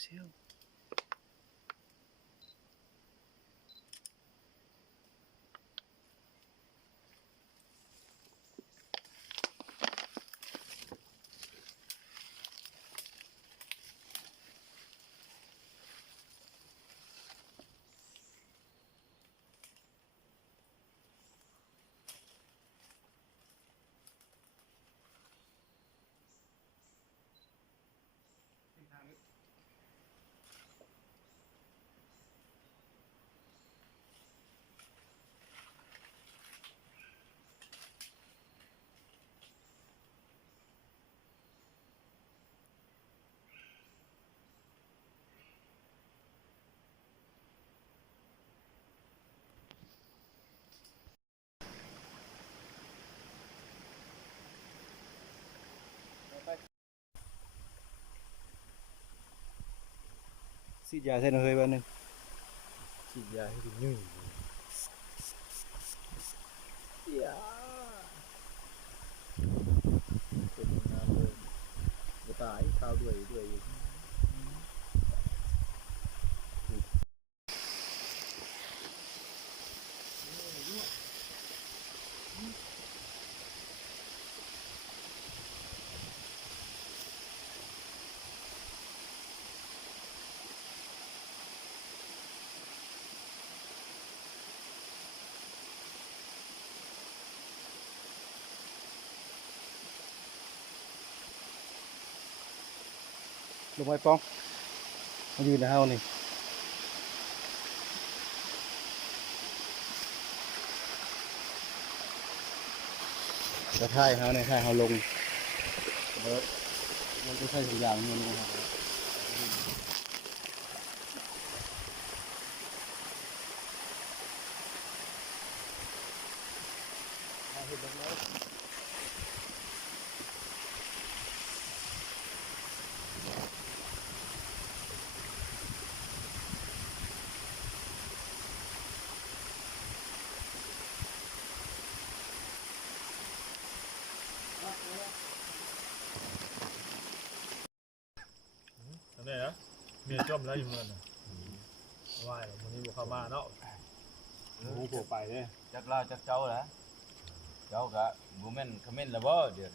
Official ฉีดยาใส่หน่อยบ้านนึงฉีดยาให้ดูยุ่ยยาเป็นงานเลยบ่ตายข้าวด้วยอยู่ลงไปป้องมายืนในเฮานี่จะถ่ายเฮาเนี่ยถ่ายเฮาลงมันจะใช้ถุงยางนี่นะครับทำได้นะเมียจมแล้วอยู่เมืองน่ะว่ายวันนี้บุกเข้ามาเนาะโอ้โหไปเลย จักลาจักเจ้าแหละเจ้าก็บ่แม่นคอมเมนต์แล้วบ่เดี๋ยว